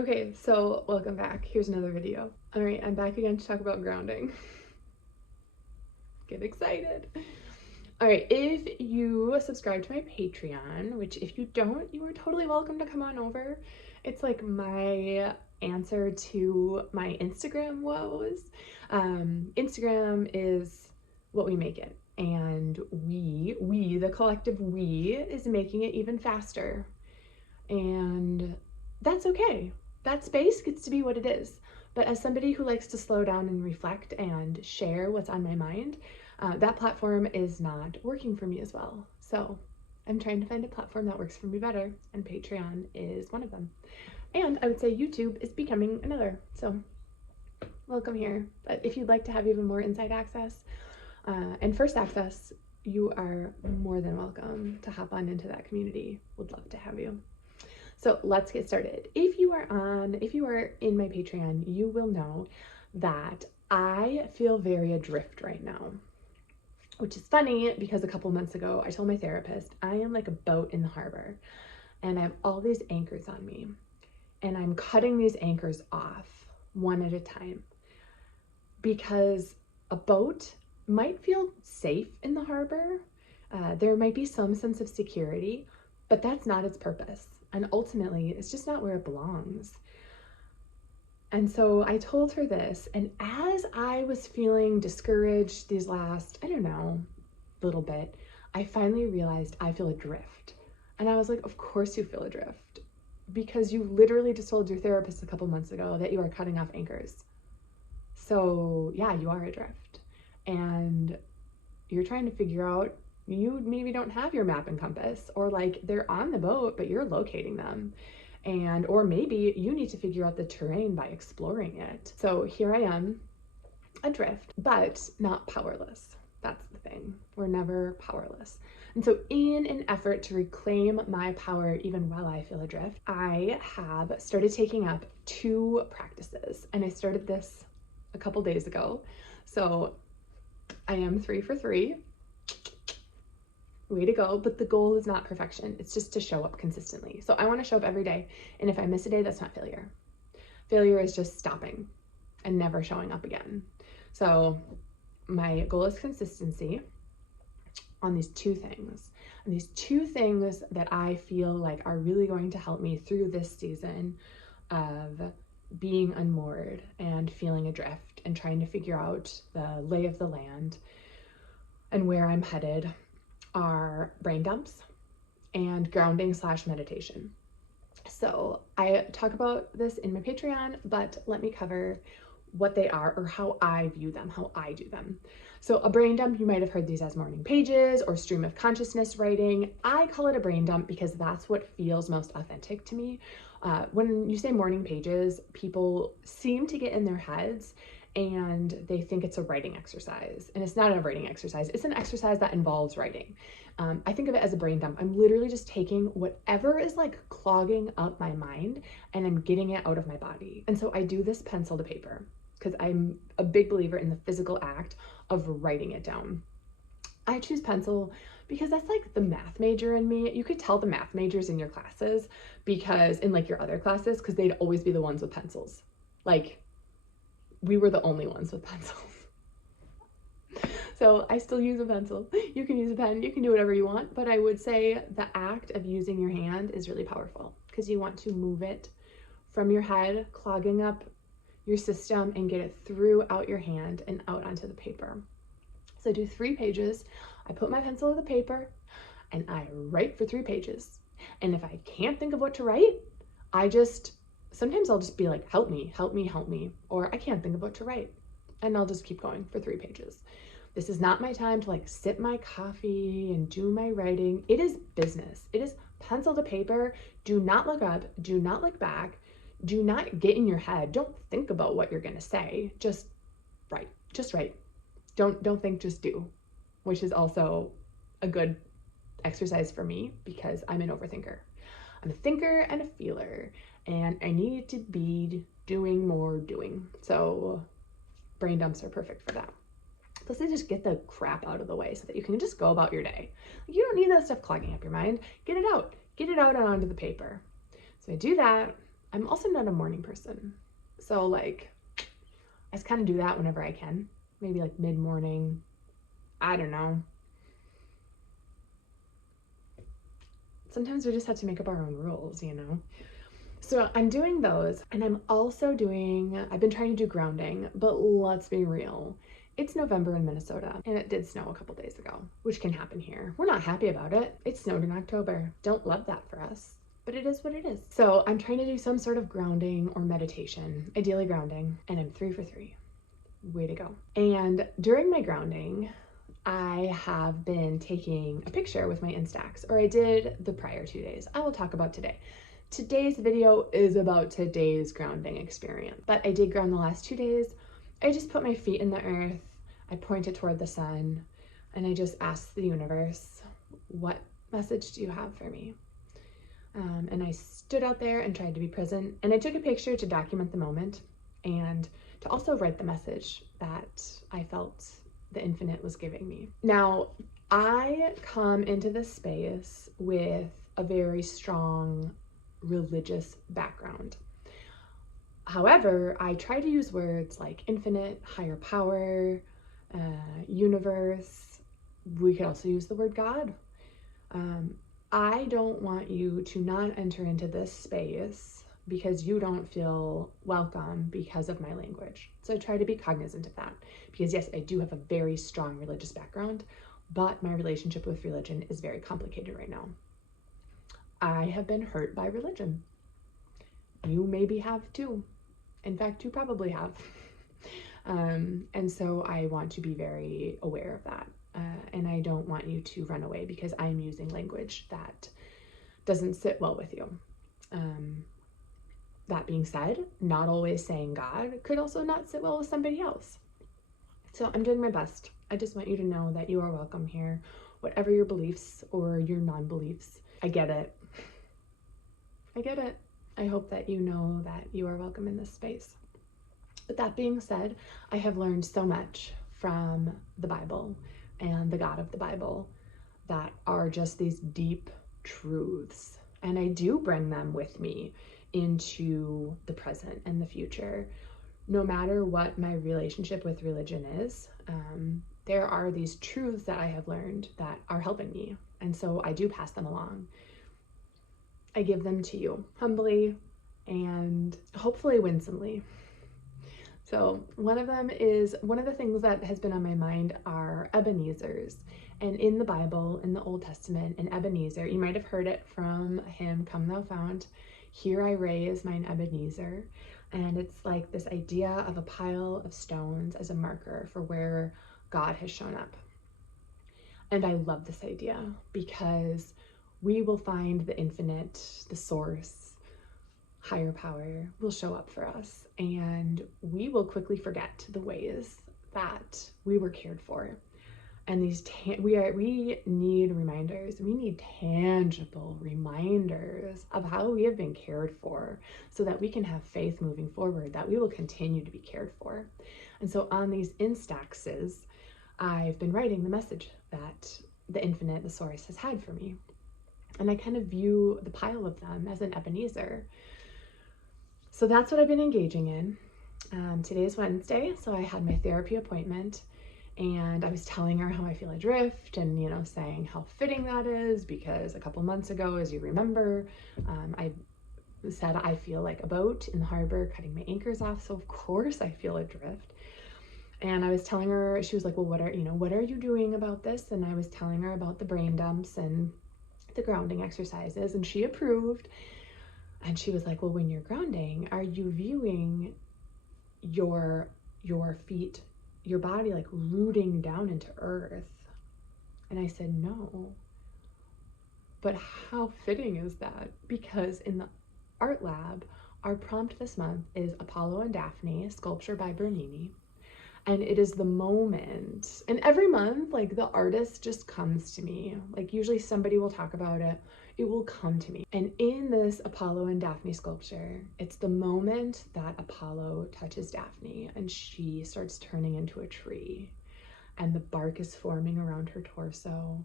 Okay, so welcome back. Here's another video. All right, I'm back again to talk about grounding. Get excited. All right, if you subscribe to my Patreon, which if you don't, you are totally welcome to come on over. It's like my answer to my Instagram woes. Instagram is what we make it. And we, the collective we, is making it even faster. And that's okay. That space gets to be what it is. But as somebody who likes to slow down and reflect and share what's on my mind, that platform is not working for me as well. So I'm trying to find a platform that works for me better, and Patreon is one of them. And I would say YouTube is becoming another. So welcome here. But if you'd like to have even more inside access and first access, you are more than welcome to hop on into that community. Would love to have you. So let's get started. If you are in my Patreon, you will know that I feel very adrift right now, which is funny because a couple months ago, I told my therapist, I am like a boat in the harbor and I have all these anchors on me and I'm cutting these anchors off one at a time because a boat might feel safe in the harbor. There might be some sense of security, but that's not its purpose. And ultimately, it's just not where it belongs. And so I told her this, and as I was feeling discouraged these last, little bit, I finally realized I feel adrift. And I was like, of course you feel adrift, because you literally just told your therapist a couple months ago that you are cutting off anchors. So yeah, you are adrift. And you're trying to figure out, you maybe don't have your map and compass, or like they're on the boat, but you're locating them. Or maybe you need to figure out the terrain by exploring it. So here I am, adrift, but not powerless. That's the thing. We're never powerless. And so in an effort to reclaim my power, even while I feel adrift, I have started taking up 2 practices. And I started this a couple days ago. So I am 3 for 3. Way to go. But the goal is not perfection. It's just to show up consistently. So I want to show up every day. And if I miss a day, that's not failure. Failure is just stopping and never showing up again. So my goal is consistency on these 2 things. And these 2 things that I feel like are really going to help me through this season of being unmoored and feeling adrift and trying to figure out the lay of the land and where I'm headed are brain dumps and grounding / meditation. So I talk about this in my Patreon, but let me cover what they are or how I view them, how I do them. So a brain dump, you might have heard these as morning pages or stream of consciousness writing. I call it a brain dump because that's what feels most authentic to me. When you say morning pages, people seem to get in their heads and they think it's a writing exercise. And it's not a writing exercise. It's an exercise that involves writing. I think of it as a brain dump. I'm literally just taking whatever is like clogging up my mind and I'm getting it out of my body. And so I do this pencil to paper because I'm a big believer in the physical act of writing it down. I choose pencil because that's like the math major in me. You could tell the math majors in your classes because in like your other classes, because they'd always be the ones with pencils. Like we were the only ones with pencils. So I still use a pencil. You can use a pen, you can do whatever you want, but I would say the act of using your hand is really powerful because you want to move it from your head, clogging up your system, and get it throughout your hand and out onto the paper. So I do 3 pages. I put my pencil to the paper and I write for 3 pages. And if I can't think of what to write, sometimes I'll just be like, help me, help me, help me. Or I can't think of what to write. And I'll just keep going for 3 pages. This is not my time to like sip my coffee and do my writing. It is business. It is pencil to paper. Do not look up. Do not look back. Do not get in your head. Don't think about what you're going to say. Just write. Just write. Don't think, just do, which is also a good exercise for me because I'm an overthinker. I'm a thinker and a feeler, and I need to be doing more doing. So brain dumps are perfect for that. Plus they just get the crap out of the way so that you can just go about your day. You don't need that stuff clogging up your mind. Get it out and onto the paper. So I do that. I'm also not a morning person. So like, I just kind of do that whenever I can. Maybe like mid-morning. I don't know. Sometimes we just have to make up our own rules, you know? So I'm doing those, and I'm also I've been trying to do grounding, but let's be real. It's November in Minnesota, and it did snow a couple days ago, which can happen here. We're not happy about it. It snowed in October. Don't love that for us, but it is what it is. So I'm trying to do some sort of grounding or meditation, ideally grounding, and I'm 3 for 3. Way to go. And during my grounding, I have been taking a picture with my Instax, or I did the prior 2 days. I will talk about today. Today's video is about today's grounding experience, but I did ground the last 2 days. I just put my feet in the earth, I pointed toward the sun, and I just asked the universe, what message do you have for me? And I stood out there and tried to be present, and I took a picture to document the moment and to also write the message that I felt the infinite was giving me. Now, I come into this space with a very strong religious background. However, I try to use words like infinite, higher power, universe. We could also use the word God. I don't want you to not enter into this space because you don't feel welcome because of my language. So I try to be cognizant of that because yes, I do have a very strong religious background, but my relationship with religion is very complicated right now. I have been hurt by religion. You maybe have too. In fact, you probably have. And so I want to be very aware of that. And I don't want you to run away because I'm using language that doesn't sit well with you. That being said, not always saying God could also not sit well with somebody else. So I'm doing my best. I just want you to know that you are welcome here, whatever your beliefs or your non-beliefs. I get it. I get it. I hope that you know that you are welcome in this space. But that being said, I have learned so much from the Bible and the God of the Bible that are just these deep truths. And I do bring them with me into the present and the future. No matter what my relationship with religion is, there are these truths that I have learned that are helping me. And so I do pass them along. I give them to you humbly and hopefully winsomely. So one of the things that has been on my mind are Ebenezer's. And in the Bible, in the Old Testament, an Ebenezer, you might have heard it from him, Come Thou Fount, Here I Raise Mine Ebenezer. And it's like this idea of a pile of stones as a marker for where God has shown up. And I love this idea because we will find the infinite, the source, higher power will show up for us, and we will quickly forget the ways that we were cared for. And we need reminders. We need tangible reminders of how we have been cared for so that we can have faith moving forward that we will continue to be cared for. And so on these Instaxes, I've been writing the message that the infinite, the source, has had for me. And I kind of view the pile of them as an Ebenezer. So that's what I've been engaging in. Today is Wednesday, so I had my therapy appointment. And I was telling her how I feel adrift and, saying how fitting that is because a couple months ago, as you remember, I said I feel like a boat in the harbor cutting my anchors off. So of course I feel adrift. And I was telling her, she was like, well, what are you doing about this? And I was telling her about the brain dumps and the grounding exercises, and she approved. And she was like, well, when you're grounding, are you viewing your feet, your body like rooting down into earth? And I said, no. But how fitting is that? Because in the art lab, our prompt this month is Apollo and Daphne, sculpture by Bernini. And it is the moment. And every month, like the artist just comes to me. Like usually somebody will talk about it. It will come to me. And in this Apollo and Daphne sculpture, it's the moment that Apollo touches Daphne and she starts turning into a tree. And the bark is forming around her torso.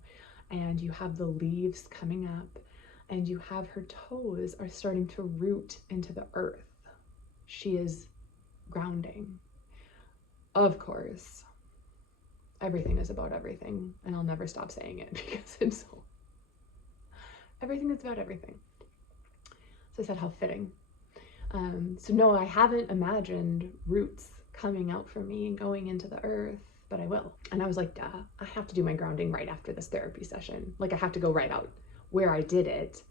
And you have the leaves coming up. and you have her toes are starting to root into the earth. She is grounding. Of course, everything is about everything, and I'll never stop saying it because it's so, everything is about everything. So I said, how fitting. So no, I haven't imagined roots coming out from me and going into the earth, but I will. And I was like, duh, I have to do my grounding right after this therapy session. Like, I have to go right out where I did it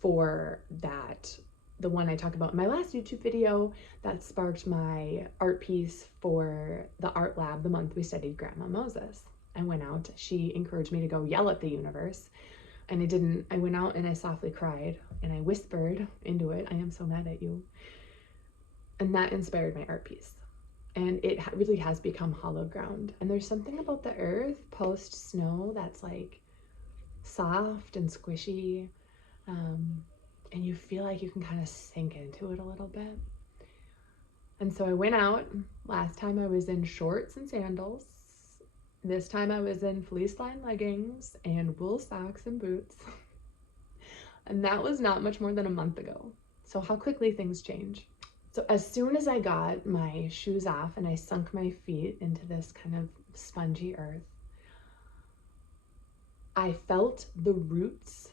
for that, the one I talked about in my last YouTube video that sparked my art piece for the art lab the month we studied Grandma Moses. I went out, she encouraged me to go yell at the universe, and I didn't. I went out and I softly cried and I whispered into it, I am so mad at you. And that inspired my art piece. And it really has become hollow ground. And there's something about the earth post snow that's like soft and squishy. And you feel like you can kind of sink into it a little bit. And so I went out. Last time I was in shorts and sandals. This time I was in fleece lined leggings and wool socks and boots. And that was not much more than a month ago. So how quickly things change. So as soon as I got my shoes off and I sunk my feet into this kind of spongy earth, I felt the roots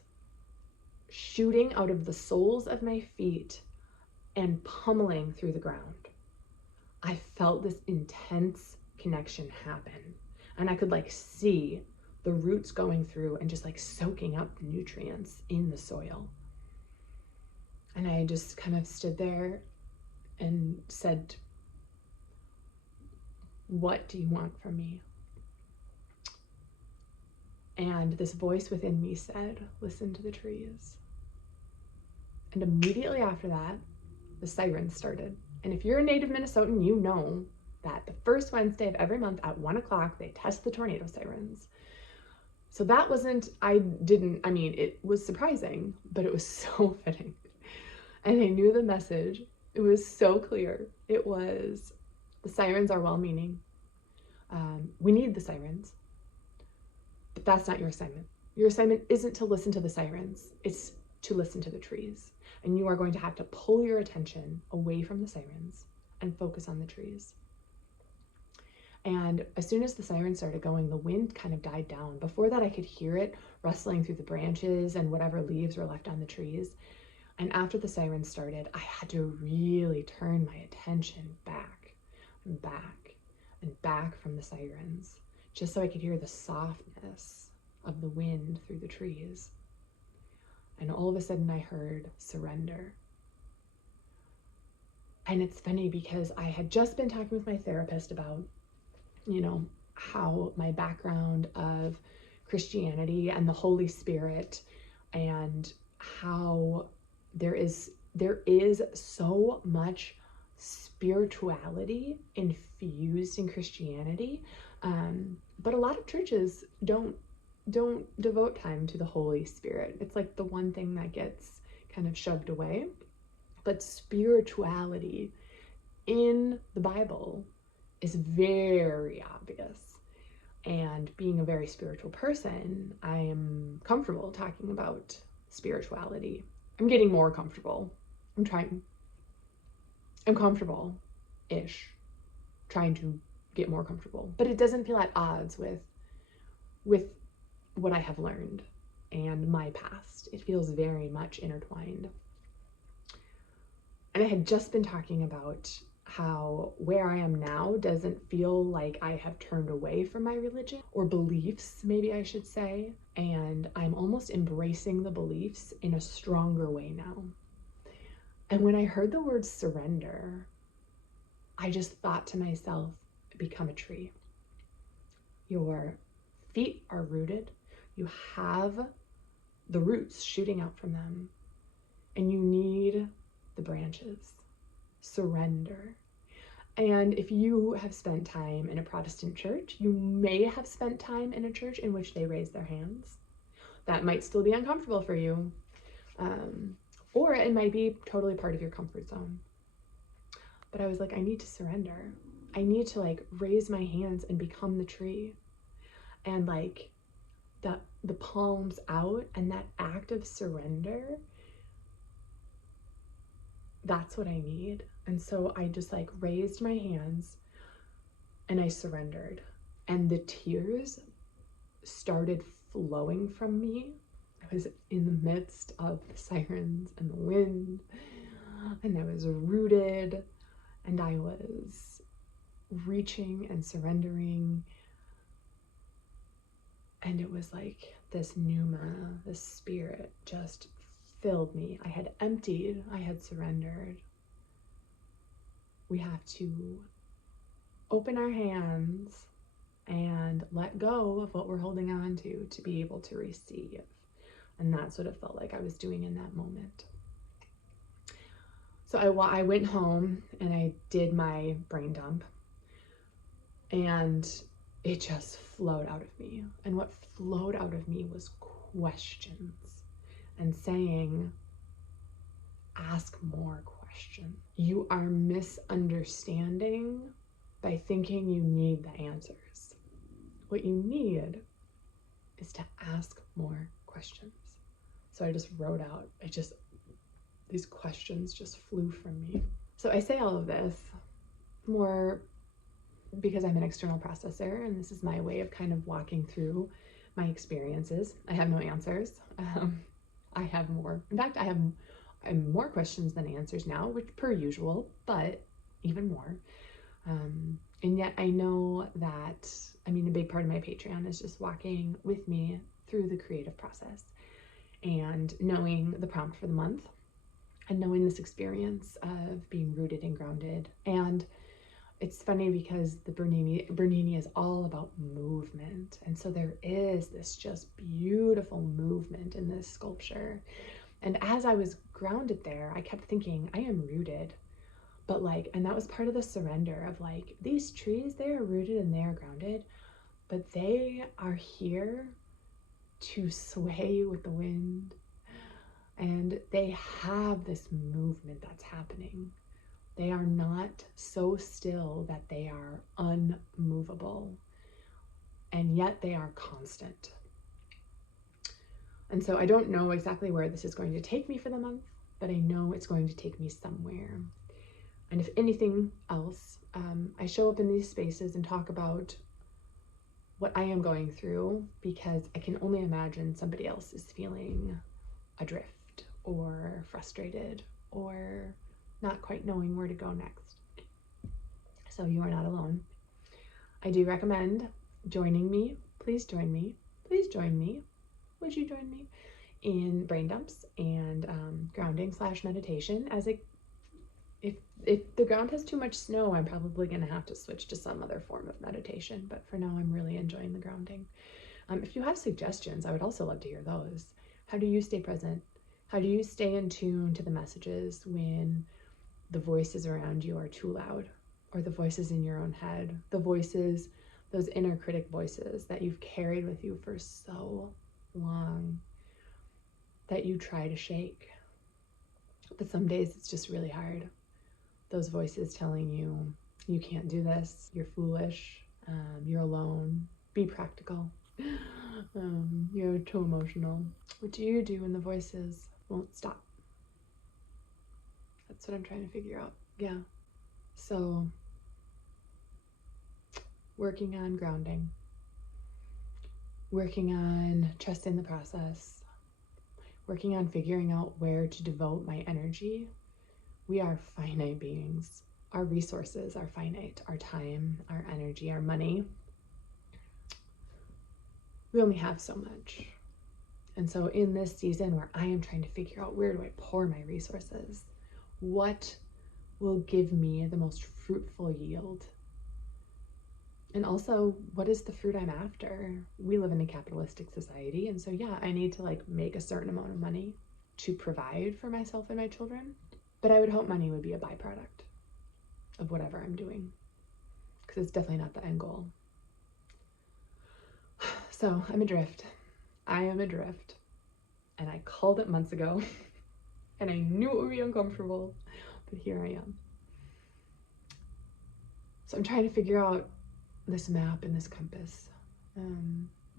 shooting out of the soles of my feet and pummeling through the ground. I felt this intense connection happen. And I could like see the roots going through and just like soaking up nutrients in the soil. And I just kind of stood there and said, what do you want from me? And this voice within me said, listen to the trees. And immediately after that, the sirens started. And if you're a native Minnesotan, you know that the first Wednesday of every month at 1 o'clock, they test the tornado sirens. So that wasn't, it was surprising, but it was so fitting. And I knew the message. It was so clear. It was, the sirens are well-meaning. We need the sirens, but that's not your assignment. Your assignment isn't to listen to the sirens. It's to listen to the trees. And you are going to have to pull your attention away from the sirens and focus on the trees. And as soon as the sirens started going, the wind kind of died down. Before that, I could hear it rustling through the branches and whatever leaves were left on the trees. And after the sirens started, I had to really turn my attention back and back and back from the sirens, just so I could hear the softness of the wind through the trees. And all of a sudden I heard surrender. And it's funny because I had just been talking with my therapist about, how my background of Christianity and the Holy Spirit, and how there is so much spirituality infused in Christianity, but a lot of churches don't devote time to the Holy Spirit. It's like the one thing that gets kind of shoved away. But spirituality in the Bible is very obvious. And being a very spiritual person, I am comfortable talking about spirituality. I'm getting more comfortable. I'm comfortable-ish, trying to get more comfortable. But it doesn't feel at odds with what I have learned and my past. It feels very much intertwined. And I had just been talking about how where I am now doesn't feel like I have turned away from my religion, or beliefs, maybe I should say. And I'm almost embracing the beliefs in a stronger way now. And when I heard the word surrender, I just thought to myself, become a tree. Your feet are rooted. You have the roots shooting out from them, and you need the branches. Surrender. And if you have spent time in a Protestant church, you may have spent time in a church in which they raise their hands. That might still be uncomfortable for you. Or it might be totally part of your comfort zone. But I was like, I need to surrender. I need to raise my hands and become the tree. And the palms out, and that act of surrender, that's what I need. And so I just like raised my hands and I surrendered. And the tears started flowing from me. I was in the midst of the sirens and the wind, and I was rooted, and I was reaching and surrendering. And it was like this pneuma, this spirit just filled me. I had emptied, I had surrendered. We have to open our hands and let go of what we're holding on to be able to receive. And that's what it felt like I was doing in that moment. So I went home and I did my brain dump, and it just flowed out of me. And what flowed out of me was questions and saying, ask more questions. You are misunderstanding by thinking you need the answers. What you need is to ask more questions. So I just wrote out, these questions just flew from me. So I say all of this more because I'm an external processor, and this is my way of kind of walking through my experiences. I have no answers. I have more. In fact, I have more questions than answers now, which per usual, but even more. And yet I know that, a big part of my Patreon is just walking with me through the creative process and knowing the prompt for the month and knowing this experience of being rooted and grounded. And it's funny because the Bernini is all about movement. And so there is this just beautiful movement in this sculpture. And as I was grounded there, I kept thinking, I am rooted. But and that was part of the surrender of these trees, they are rooted and they are grounded, but they are here to sway with the wind. And they have this movement that's happening. They are not so still that they are unmovable, and yet they are constant. And so I don't know exactly where this is going to take me for the month, but I know it's going to take me somewhere. And if anything else, I show up in these spaces and talk about what I am going through, because I can only imagine somebody else is feeling adrift or frustrated or not quite knowing where to go next. So you are not alone. I do recommend joining me. Please join me. Please join me. Would you join me in brain dumps and grounding / meditation? If the ground has too much snow, I'm probably going to have to switch to some other form of meditation. But for now, I'm really enjoying the grounding. If you have suggestions, I would also love to hear those. How do you stay present? How do you stay in tune to the messages when the voices around you are too loud, or the voices in your own head, the voices, those inner critic voices that you've carried with you for so long that you try to shake? But some days it's just really hard. Those voices telling you, you can't do this, you're foolish, you're alone, be practical, you're too emotional. What do you do when the voices won't stop? That's what I'm trying to figure out. Yeah. So, working on grounding, working on trusting the process, working on figuring out where to devote my energy. We are finite beings. Our resources are finite. Our time, our energy, our money. We only have so much. And so in this season where I am trying to figure out, where do I pour my resources? What will give me the most fruitful yield? And also, what is the fruit I'm after? We live in a capitalistic society. And so, yeah, I need to make a certain amount of money to provide for myself and my children. But I would hope money would be a byproduct of whatever I'm doing, because it's definitely not the end goal. So I'm adrift. I am adrift. And I called it months ago. And I knew it would be uncomfortable. But here I am. So I'm trying to figure out this map and this compass.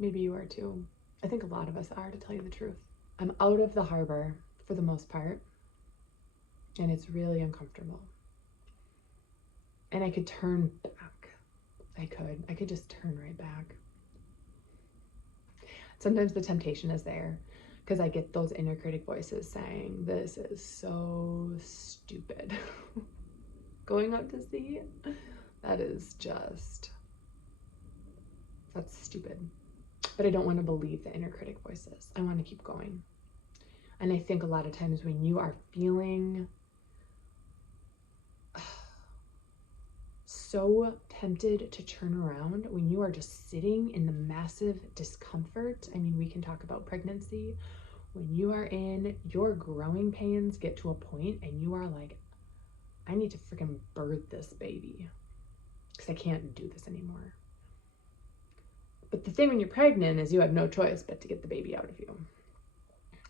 Maybe you are too. I think a lot of us are, to tell you the truth. I'm out of the harbor for the most part, and it's really uncomfortable. And I could turn back. I could just turn right back. Sometimes the temptation is there because I get those inner critic voices saying, this is so stupid. Going out to sea, that's stupid. But I don't want to believe the inner critic voices. I want to keep going. And I think a lot of times when you are feeling so tempted to turn around, when you are just sitting in the massive discomfort, I mean, we can talk about pregnancy, when you are in your growing pains get to a point and you are like, I need to freaking birth this baby because I can't do this anymore. But the thing when you're pregnant is you have no choice but to get the baby out of you.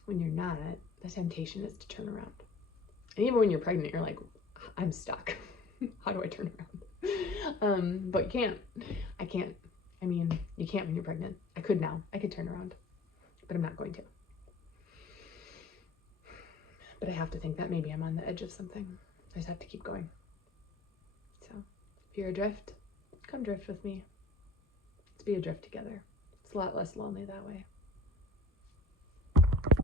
When you're not, the temptation is to turn around. And even when you're pregnant, you're like, I'm stuck. How do I turn around? But you can't. I can't. I mean, you can't when you're pregnant. I could now. I could turn around. But I'm not going to. But I have to think that maybe I'm on the edge of something. I just have to keep going. So, if you're adrift, come drift with me. Let's be adrift together. It's a lot less lonely that way.